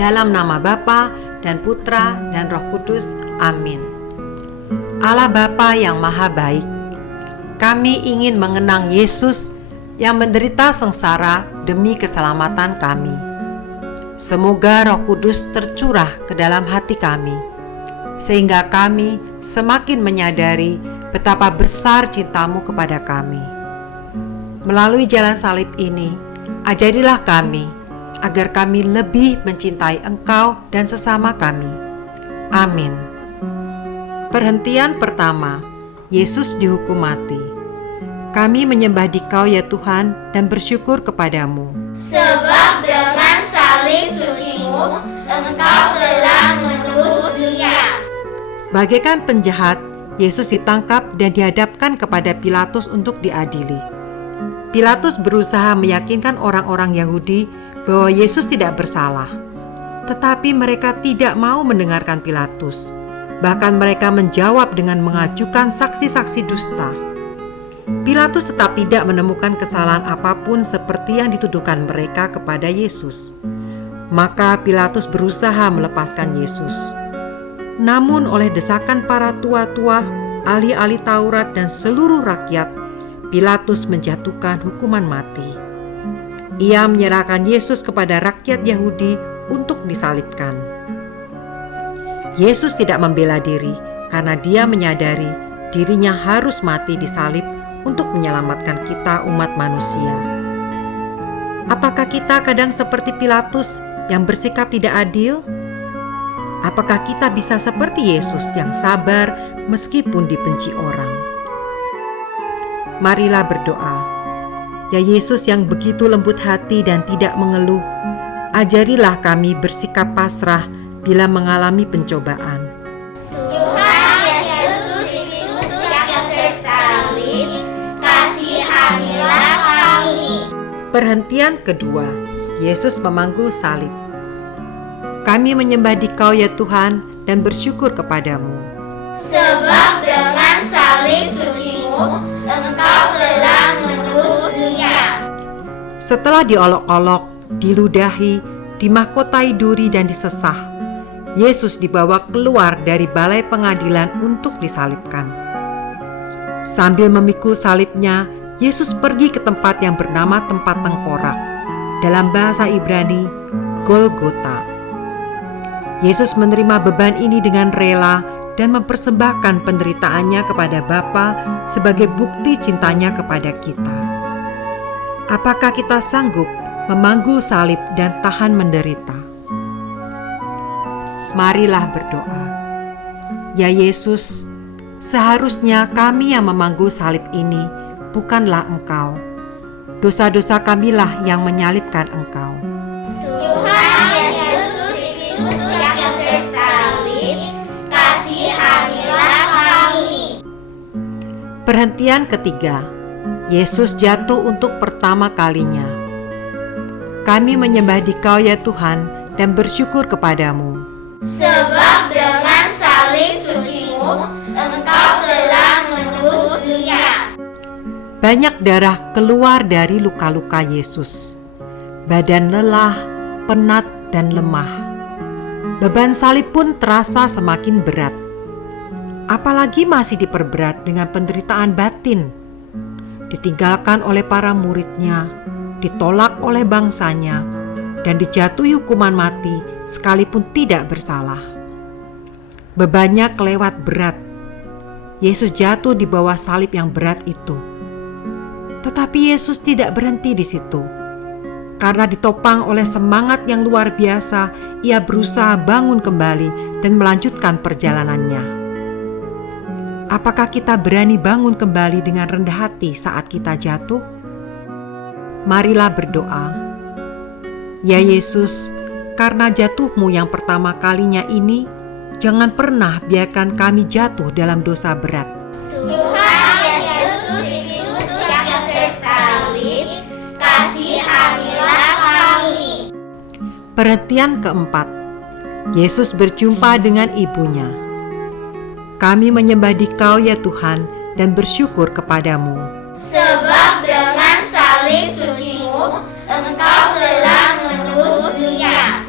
Dalam nama Bapa dan Putra dan Roh Kudus. Amin. Allah Bapa yang Maha Baik, kami ingin mengenang Yesus yang menderita sengsara demi keselamatan kami. Semoga Roh Kudus tercurah ke dalam hati kami, sehingga kami semakin menyadari betapa besar cinta-Mu kepada kami. Melalui jalan salib ini, ajarilah kami agar kami lebih mencintai Engkau dan sesama kami. Amin. Perhentian pertama, Yesus dihukum mati. Kami menyembah Dikau ya Tuhan dan bersyukur kepadamu. Sebab dengan salib suci-Mu, Engkau telah menebus dunia. Bagaikan penjahat, Yesus ditangkap dan dihadapkan kepada Pilatus untuk diadili. Pilatus berusaha meyakinkan orang-orang Yahudi bahwa Yesus tidak bersalah. Tetapi mereka tidak mau mendengarkan Pilatus. Bahkan mereka menjawab dengan mengajukan saksi-saksi dusta. Pilatus tetap tidak menemukan kesalahan apapun seperti yang dituduhkan mereka kepada Yesus. Maka Pilatus berusaha melepaskan Yesus. Namun oleh desakan para tua-tua, ahli-ahli Taurat dan seluruh rakyat, Pilatus menjatuhkan hukuman mati. Ia menyerahkan Yesus kepada rakyat Yahudi untuk disalibkan. Yesus tidak membela diri karena dia menyadari dirinya harus mati disalib untuk menyelamatkan kita umat manusia. Apakah kita kadang seperti Pilatus yang bersikap tidak adil? Apakah kita bisa seperti Yesus yang sabar meskipun dibenci orang? Marilah berdoa. Ya Yesus yang begitu lembut hati dan tidak mengeluh, ajarilah kami bersikap pasrah bila mengalami pencobaan. Tuhan Yesus Kristus yang tersalib, kasihanilah kami. Perhentian kedua, Yesus memanggul salib. Kami menyembah Dikau ya Tuhan dan bersyukur kepadamu. Sebab dengan salib suci-Mu, Engkau telah menebus dunia. Setelah diolok-olok, diludahi, dimahkotai duri dan disesah, Yesus dibawa keluar dari balai pengadilan untuk disalibkan. Sambil memikul salibnya, Yesus pergi ke tempat yang bernama tempat tengkorak. Dalam bahasa Ibrani, Golgota. Yesus menerima beban ini dengan rela dan mempersembahkan penderitaannya kepada Bapa sebagai bukti cintanya kepada kita. Apakah kita sanggup memanggul salib dan tahan menderita? Marilah berdoa. Ya Yesus, seharusnya kami yang memanggul salib ini, bukanlah Engkau. Dosa-dosa kamilah yang menyalibkan Engkau. Tuhan Yesus Kristus yang tersalib, kasihanilah kami. Perhentian ketiga, Yesus jatuh untuk pertama kalinya. Kami menyembah Dikau ya Tuhan dan bersyukur kepadamu. Sebab dengan salib suci-Mu, Engkau telah menebus dunia. Banyak darah keluar dari luka-luka Yesus. Badan lelah, penat, dan lemah. Beban salib pun terasa semakin berat. Apalagi masih diperberat dengan penderitaan batin. Ditinggalkan oleh para muridnya, ditolak oleh bangsanya, dan dijatuhi hukuman mati sekalipun tidak bersalah. Bebannya kelewat berat. Yesus jatuh di bawah salib yang berat itu. Tetapi Yesus tidak berhenti di situ. Karena ditopang oleh semangat yang luar biasa, ia berusaha bangun kembali dan melanjutkan perjalanannya. Apakah kita berani bangun kembali dengan rendah hati saat kita jatuh? Marilah berdoa. Ya Yesus, karena jatuhmu yang pertama kalinya ini, jangan pernah biarkan kami jatuh dalam dosa berat. Tuhan Yesus Kristus yang tersalib, kasihanilah kami. Perhentian keempat, Yesus berjumpa dengan ibunya. Kami menyembah Dikau ya Tuhan dan bersyukur kepadamu. Sebab dengan salib suci-Mu, Engkau telah menebus dunia.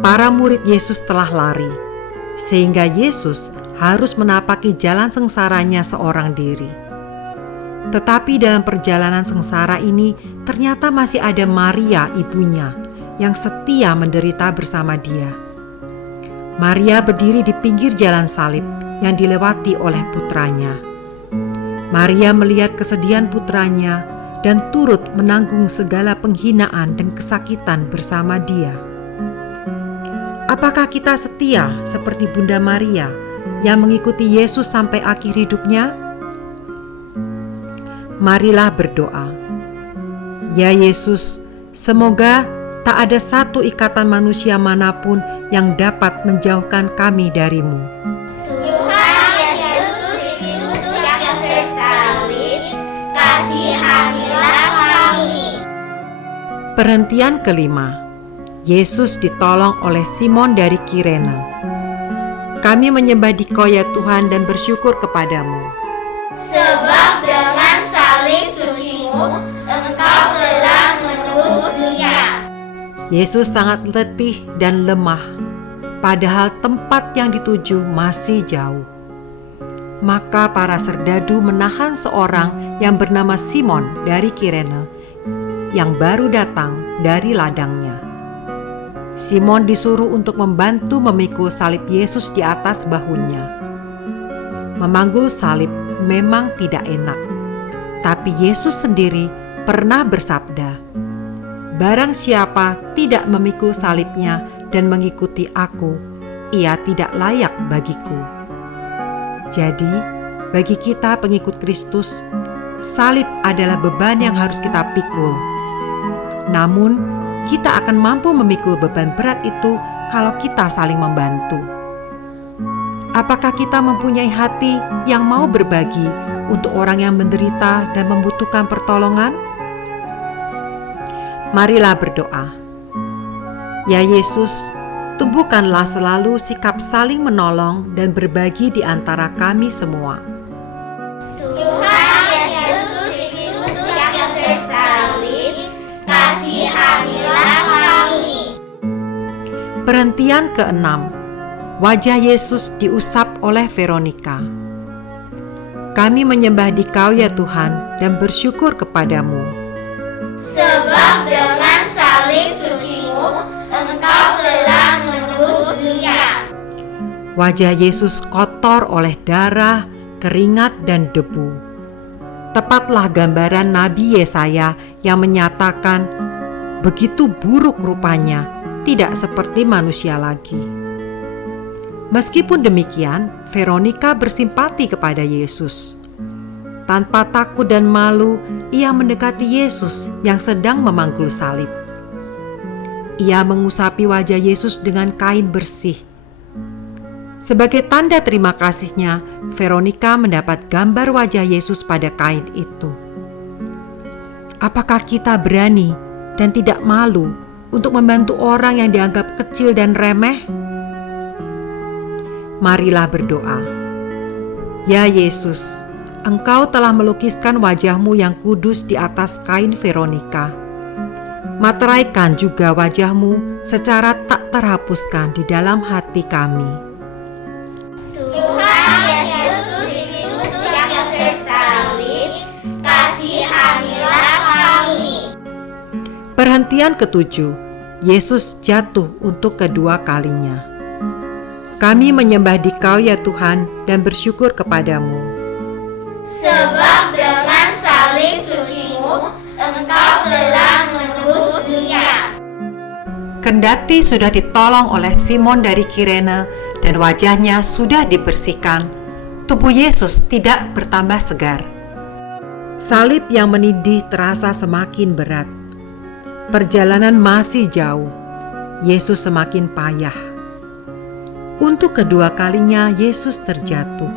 para murid Yesus telah lari, sehingga Yesus harus menapaki jalan sengsaranya seorang diri. Tetapi dalam perjalanan sengsara ini ternyata masih ada Maria ibunya yang setia menderita bersama dia. Maria berdiri di pinggir jalan salib yang dilewati oleh putranya. Maria melihat kesedihan putranya dan turut menanggung segala penghinaan dan kesakitan bersama dia. Apakah kita setia seperti Bunda Maria yang mengikuti Yesus sampai akhir hidupnya? Marilah berdoa. Ya Yesus, semoga tak ada satu ikatan manusia manapun yang dapat menjauhkan kami darimu. Tuhan Yesus Kristus yang tersalib, kasihanilah kami. Perhentian kelima. Yesus ditolong oleh Simon dari Kirene. Kami menyembah Dikau ya Tuhan dan bersyukur kepadamu. Sebab dengan salib sucimu, Engkau telah menebus dunia. Yesus sangat letih dan lemah, padahal tempat yang dituju masih jauh. Maka para serdadu menahan seorang yang bernama Simon dari Kirene yang baru datang dari ladangnya. Simon disuruh untuk membantu memikul salib Yesus di atas bahunya. Memanggul salib memang tidak enak, tapi Yesus sendiri pernah bersabda, "Barang siapa tidak memikul salibnya dan mengikuti aku, ia tidak layak bagiku." Jadi, bagi kita pengikut Kristus, salib adalah beban yang harus kita pikul. Namun, kita akan mampu memikul beban berat itu kalau kita saling membantu. Apakah kita mempunyai hati yang mau berbagi untuk orang yang menderita dan membutuhkan pertolongan? Marilah berdoa. Ya Yesus, tumbuhkanlah selalu sikap saling menolong dan berbagi di antara kami semua. Tuhan Yesus Kristus yang tersalib, kasihanilah kami. Perhentian keenam. Wajah Yesus diusap oleh Veronika. Kami menyembah Dikau ya Tuhan dan bersyukur kepadamu. Sebab dengan salib sucimu, Engkau telah menebus dunia. Wajah Yesus kotor oleh darah, keringat, dan debu. Tepatlah gambaran Nabi Yesaya yang menyatakan, begitu buruk rupanya, tidak seperti manusia lagi. Meskipun demikian, Veronika bersimpati kepada Yesus. Tanpa takut dan malu, ia mendekati Yesus yang sedang memanggul salib. Ia mengusapi wajah Yesus dengan kain bersih. Sebagai tanda terima kasihnya, Veronika mendapat gambar wajah Yesus pada kain itu. Apakah kita berani dan tidak malu untuk membantu orang yang dianggap kecil dan remeh? Marilah berdoa. Ya Yesus, Engkau telah melukiskan wajahmu yang kudus di atas kain Veronika. Materaikan juga wajahmu secara tak terhapuskan di dalam hati kami. Tuhan Yesus Kristus yang tersalib, kasihanilah kami. Perhentian ketujuh. Yesus jatuh untuk kedua kalinya. Kami menyembah Dikau ya Tuhan dan bersyukur kepadamu. Sebab dengan salib sucimu, Engkau telah menebus dunia. Kendati sudah ditolong oleh Simon dari Kirene dan wajahnya sudah dibersihkan, tubuh Yesus tidak bertambah segar. Salib yang menindih terasa semakin berat. Perjalanan masih jauh. Yesus semakin payah. Untuk kedua kalinya Yesus terjatuh.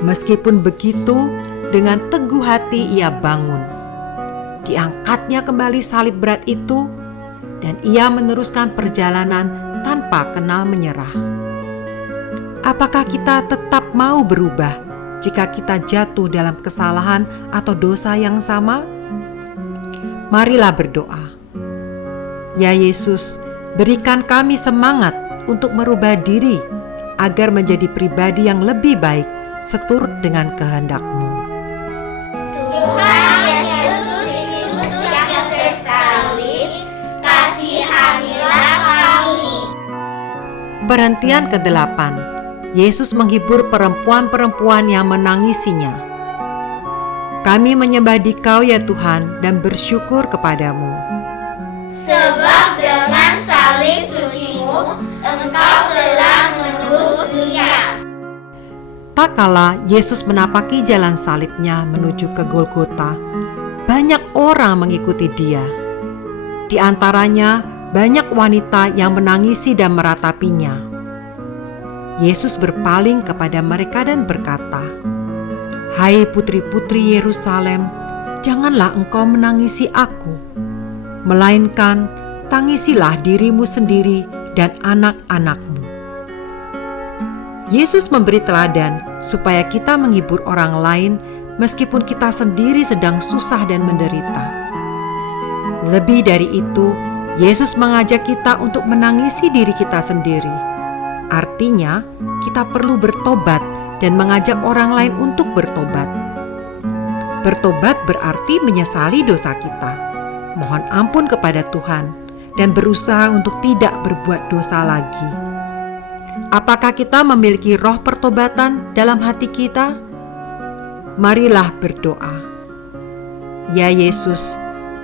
Meskipun begitu, dengan teguh hati ia bangun. Diangkatnya kembali salib berat itu, dan ia meneruskan perjalanan tanpa kenal menyerah. Apakah kita tetap mau berubah jika kita jatuh dalam kesalahan atau dosa yang sama? Marilah berdoa. Ya Yesus, Berikan kami semangat untuk merubah diri agar menjadi pribadi yang lebih baik seturut dengan kehendak-Mu. Tuhan Yesus Kristus yang bersalib, kasihanilah kami. Perhentian ke-8. Yesus menghibur perempuan-perempuan yang menangisinya. Kami menyembah Dikau ya Tuhan dan bersyukur kepadamu. Sebab dengan salib suci-Mu, Engkau telah menebus dunia. Tak kala Yesus menapaki jalan salibnya menuju ke Golgota, banyak orang mengikuti Dia. Di antaranya banyak wanita yang menangisi dan meratapinya. Yesus berpaling kepada mereka dan berkata, "Hai putri-putri Yerusalem, janganlah engkau menangisi aku, melainkan tangisilah dirimu sendiri dan anak-anakmu." Yesus memberi teladan supaya kita menghibur orang lain meskipun kita sendiri sedang susah dan menderita. Lebih dari itu, Yesus mengajak kita untuk menangisi diri kita sendiri. Artinya, kita perlu bertobat dan mengajak orang lain untuk bertobat. Bertobat berarti menyesali dosa kita, mohon ampun kepada Tuhan, dan berusaha untuk tidak berbuat dosa lagi. Apakah kita memiliki roh pertobatan dalam hati kita? Marilah berdoa. Ya Yesus,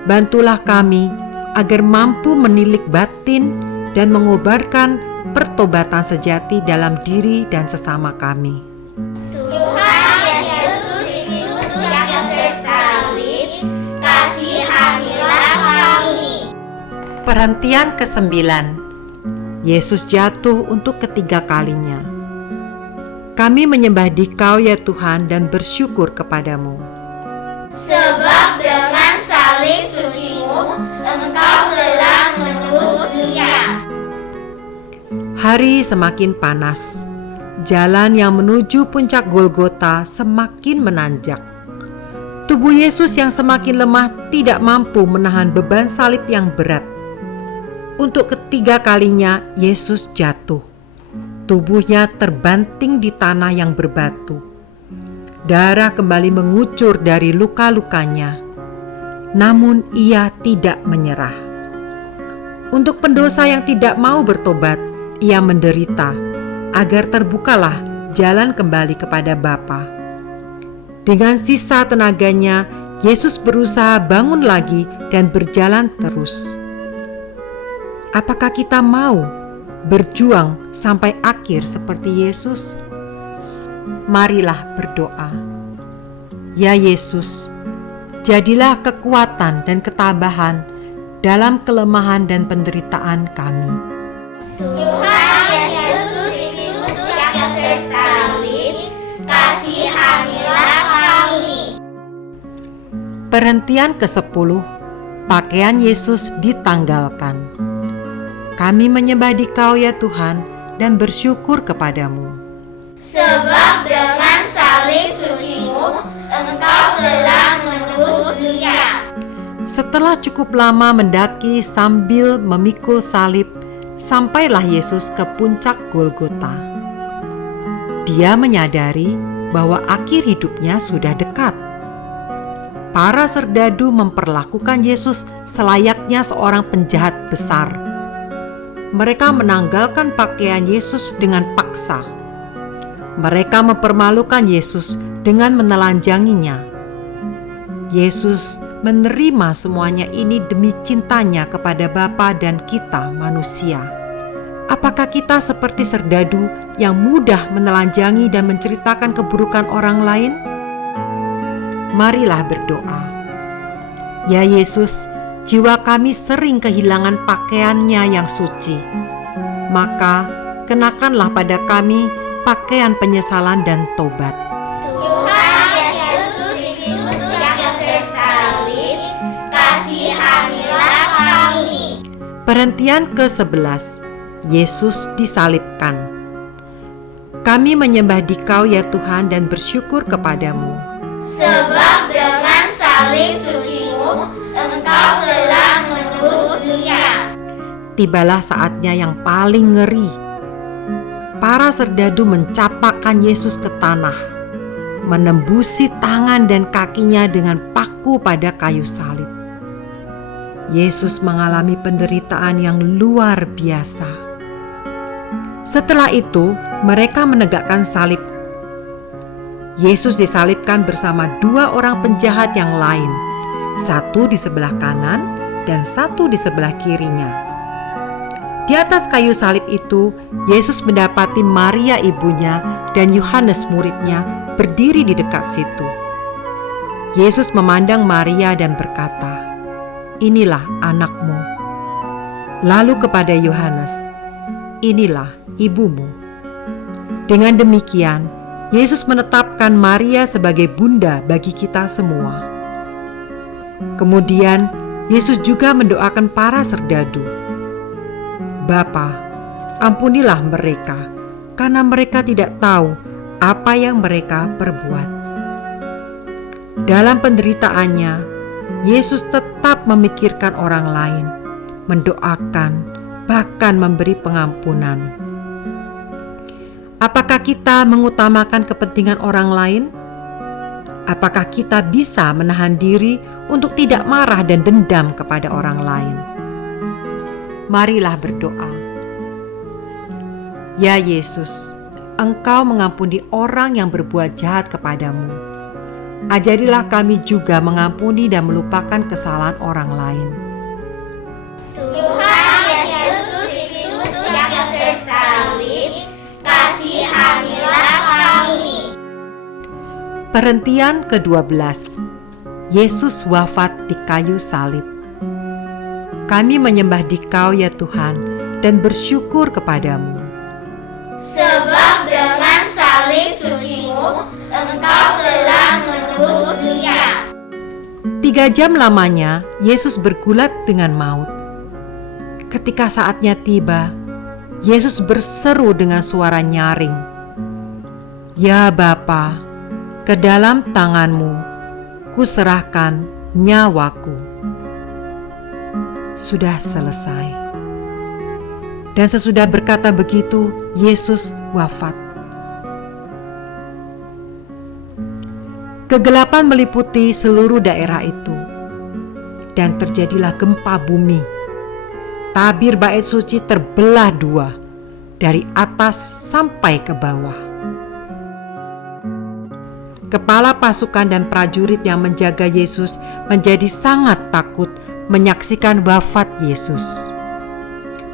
bantulah kami agar mampu menilik batin dan mengobarkan pertobatan sejati dalam diri dan sesama kami. Tuhan Yesus Kristus yang bersalib, kasihanilah kami. Perhentian ke-9. Yesus jatuh untuk ketiga kalinya. Kami menyembah Dikau ya Tuhan dan bersyukur kepadamu. Sebab dengan salib suci-Mu, Engkau telah menebus dunia. Hari semakin panas. Jalan yang menuju puncak Golgota semakin menanjak. Tubuh Yesus yang semakin lemah tidak mampu menahan beban salib yang berat. Untuk ketiga kalinya Yesus jatuh. Tubuhnya terbanting di tanah yang berbatu. Darah kembali mengucur dari luka-lukanya. Namun ia tidak menyerah. Untuk pendosa yang tidak mau bertobat, ia menderita agar terbukalah jalan kembali kepada Bapa. Dengan sisa tenaganya, Yesus berusaha bangun lagi dan berjalan terus. Apakah kita mau berjuang sampai akhir seperti Yesus? Marilah berdoa. Ya Yesus, jadilah kekuatan dan ketabahan dalam kelemahan dan penderitaan kami. Tuhan Yesus Kristus yang bersalib, kasihanilah kami. Perhentian ke-10. Pakaian Yesus ditanggalkan. Kami menyembah Dikau ya Tuhan dan bersyukur kepadamu. Sebab dengan salib suci-Mu, Engkau telah menebus dunia. Setelah cukup lama mendaki sambil memikul salib, sampailah Yesus ke puncak Golgota. Dia menyadari bahwa akhir hidupnya sudah dekat. Para serdadu memperlakukan Yesus selayaknya seorang penjahat besar. Mereka menanggalkan pakaian Yesus dengan paksa. Mereka mempermalukan Yesus dengan menelanjanginya. Yesus menerima semuanya ini demi cintanya kepada Bapa dan kita manusia. Apakah kita seperti serdadu yang mudah menelanjangi dan menceritakan keburukan orang lain? Marilah berdoa. Ya Yesus, jiwa kami sering kehilangan pakaiannya yang suci. Maka kenakanlah pada kami pakaian penyesalan dan tobat. Tuhan Yesus Kristus yang bersalib, kasihanilah kami. Perhentian ke-11. Yesus disalibkan. Kami menyembah Dikau ya Tuhan dan bersyukur kepadamu. Sebab dengan salib suci-Mu, Engkau telah menebus dunia. tibalah saatnya yang paling ngeri. Para serdadu mencapakkan Yesus ke tanah, menembusi tangan dan kakinya dengan paku pada kayu salib. Yesus mengalami penderitaan yang luar biasa. Setelah itu, mereka menegakkan salib. Yesus disalibkan bersama 2 orang penjahat yang lain, satu di sebelah kanan dan satu di sebelah kirinya. Di atas kayu salib itu, Yesus mendapati Maria ibunya dan Yohanes muridnya berdiri di dekat situ. Yesus memandang Maria dan berkata, "Inilah anakmu." Lalu kepada Yohanes, "Inilah ibumu." Dengan demikian, Yesus menetapkan Maria sebagai bunda bagi kita semua. Kemudian, Yesus juga mendoakan para serdadu. "Bapa, ampunilah mereka, karena mereka tidak tahu apa yang mereka perbuat." Dalam penderitaannya, Yesus tetap memikirkan orang lain, mendoakan, bahkan memberi pengampunan. Apakah kita mengutamakan kepentingan orang lain? Apakah kita bisa menahan diri untuk tidak marah dan dendam kepada orang lain? Marilah berdoa. Ya Yesus, Engkau mengampuni orang yang berbuat jahat kepadamu. Ajarilah kami juga mengampuni dan melupakan kesalahan orang lain. Tuhan Yesus Kristus yang tersalib, kasihanilah kami. Perhentian ke-12. Yesus wafat di kayu salib. Kami menyembah Dikau ya Tuhan dan bersyukur kepadamu. Sebab dengan salib suci-Mu, Engkau telah menebus dunia. 3 jam lamanya Yesus bergulat dengan maut. Ketika saatnya tiba, Yesus berseru dengan suara nyaring, "Ya Bapa, ke dalam tangan-Mu kuserahkan nyawaku." Sudah selesai. Dan sesudah berkata begitu, Yesus wafat. Kegelapan meliputi seluruh daerah itu, dan terjadilah gempa bumi. Tabir bait suci terbelah 2, dari atas sampai ke bawah. Kepala pasukan dan prajurit yang menjaga Yesus menjadi sangat takut menyaksikan wafat Yesus.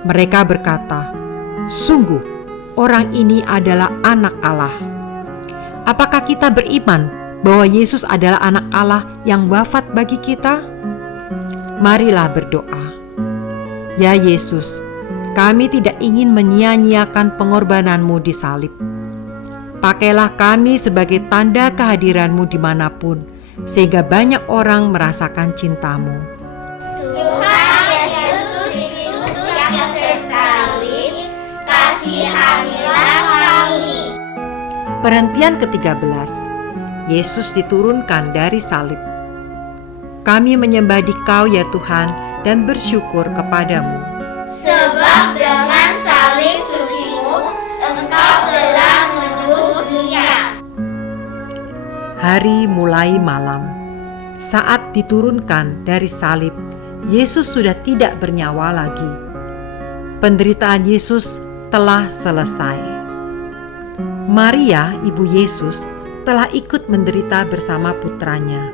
Mereka berkata, "Sungguh, orang ini adalah anak Allah." Apakah kita beriman bahwa Yesus adalah anak Allah yang wafat bagi kita? Marilah berdoa. Ya Yesus, kami tidak ingin menyia-nyiakan pengorbanan-Mu di salib. Pakailah kami sebagai tanda kehadiran-Mu dimanapun, sehingga banyak orang merasakan cinta-Mu. Tuhan Yesus Kristus yang tersalib, kasihanilah kami. Perhentian ke-13. Yesus diturunkan dari salib. Kami menyembah Dikau ya Tuhan dan bersyukur kepadamu. Sebab dengan salib suci-Mu, Engkau telah menebus dunia. Hari mulai malam. Saat diturunkan dari salib, Yesus sudah tidak bernyawa lagi. Penderitaan Yesus telah selesai. Maria, ibu Yesus, telah ikut menderita bersama putranya.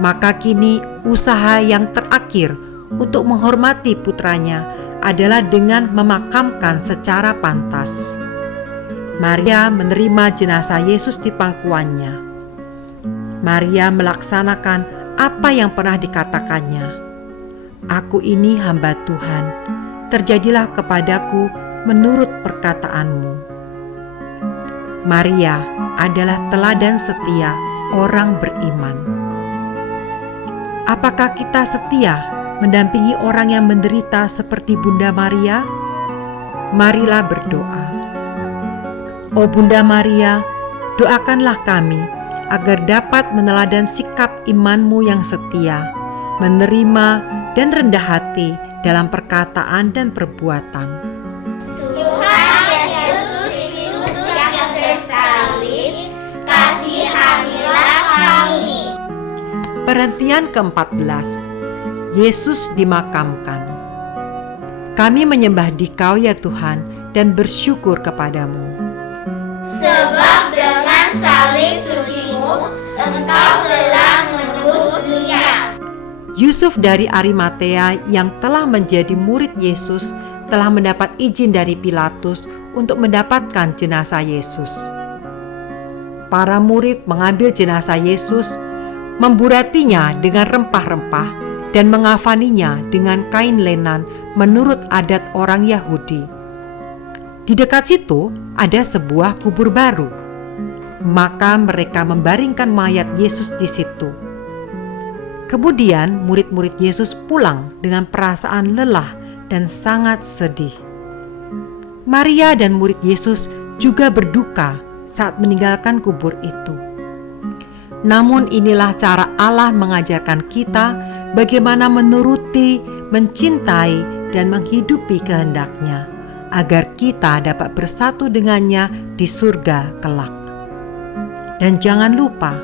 Maka kini usaha yang terakhir untuk menghormati putranya adalah dengan memakamkan secara pantas. Maria menerima jenazah Yesus di pangkuannya. Maria melaksanakan apa yang pernah dikatakannya. "Aku ini hamba Tuhan, terjadilah kepadaku menurut perkataan-Mu." Maria adalah teladan setia orang beriman. Apakah kita setia mendampingi orang yang menderita seperti Bunda Maria? Marilah berdoa. Oh Bunda Maria, doakanlah kami agar dapat meneladan sikap iman-Mu yang setia, menerima dan rendah hati dalam perkataan dan perbuatan. Tuhan Yesus Kristus yang tersalib, kasihanilah kami. Perhentian ke-14. Yesus dimakamkan. Kami menyembah Dikau ya Tuhan dan bersyukur kepadamu. Sebab dengan salib suci-Mu, Engkau telah menebus dunia. Yusuf dari Arimatea yang telah menjadi murid Yesus telah mendapat izin dari Pilatus untuk mendapatkan jenazah Yesus. Para murid mengambil jenazah Yesus, memburatinya dengan rempah-rempah dan mengafaninya dengan kain lenan menurut adat orang Yahudi. Di dekat situ ada sebuah kubur baru. Maka mereka membaringkan mayat Yesus di situ. Kemudian murid-murid Yesus pulang dengan perasaan lelah dan sangat sedih. Maria dan murid Yesus juga berduka saat meninggalkan kubur itu. Namun inilah cara Allah mengajarkan kita bagaimana menuruti, mencintai, dan menghidupi kehendak-Nya, agar kita dapat bersatu dengannya di surga kelak. Dan jangan lupa,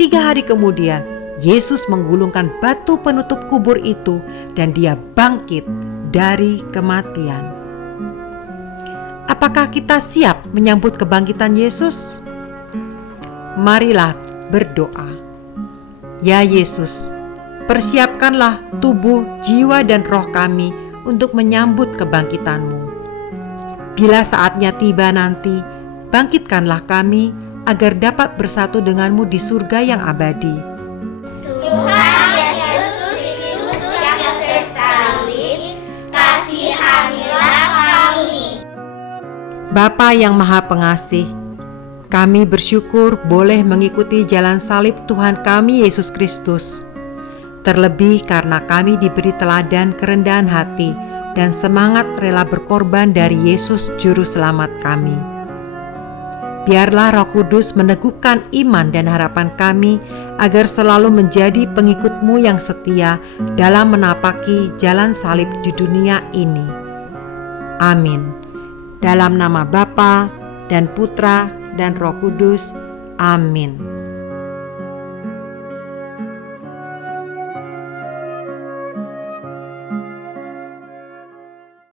3 hari kemudian Yesus menggulungkan batu penutup kubur itu dan Dia bangkit dari kematian. Apakah kita siap menyambut kebangkitan Yesus? Marilah berdoa. Ya Yesus, persiapkanlah tubuh, jiwa, dan roh kami untuk menyambut kebangkitan-Mu. Bila saatnya tiba nanti, bangkitkanlah kami agar dapat bersatu denganmu di surga yang abadi. Tuhan Yesus Kristus yang tersalib, kasihanilah kami. Bapa yang Maha Pengasih, kami bersyukur boleh mengikuti jalan salib Tuhan kami Yesus Kristus. Terlebih karena kami diberi teladan kerendahan hati dan semangat rela berkorban dari Yesus Juru Selamat kami. Biarlah Roh Kudus meneguhkan iman dan harapan kami agar selalu menjadi pengikut-Mu yang setia dalam menapaki jalan salib di dunia ini. Amin. Dalam nama Bapa dan Putra dan Roh Kudus. Amin.